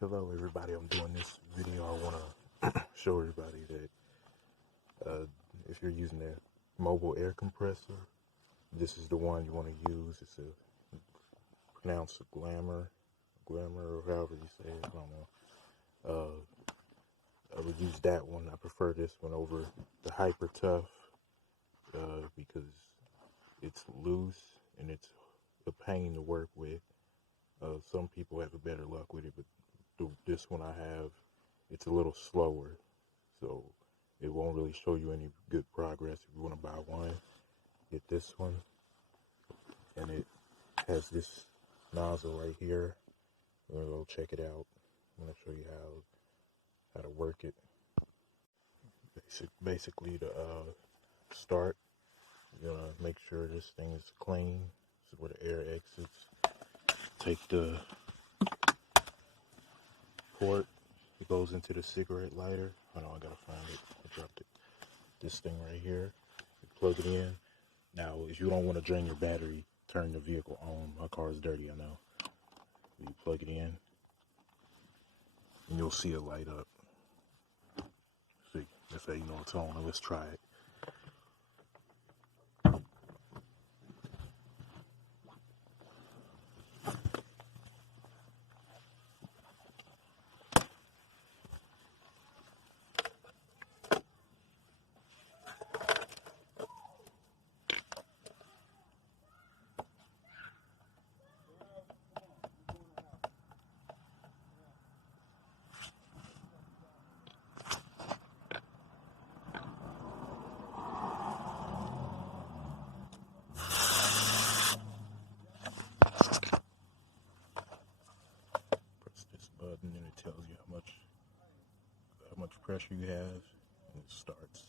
Hello everybody, I'm doing this video. I want to show everybody that if you're using a mobile air compressor, this is the one you want to use. It's a pronounced Glamore, or however you say it, I don't know. I would use that one. I prefer this one over the HyperTough because it's loose and it's a pain to work with. Some people have a better luck with it, but this one I have, it's a little slower, so it won't really show you any good progress. If you want to buy one, get this one, and it has this nozzle right here. We're gonna go check it out. I'm gonna show you how to work it. Basically, to start, you're gonna make sure this thing is clean. This is where the air exits. Take the port, it goes into the cigarette lighter. Oh no, I gotta find it. I dropped it. This thing right here, you plug it in. Now, if you don't want to drain your battery, turn the vehicle on. My car is dirty, I know. You plug it in, and you'll see it light up. See, that's how you know it's on. Now let's try it. And then it tells you how much pressure you have, and it starts.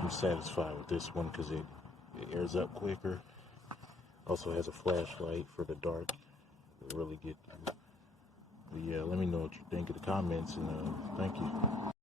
I'm satisfied with this one because it airs up quicker. Also has a flashlight for the dark. It'll really get you. But yeah, let me know what you think in the comments, and thank you.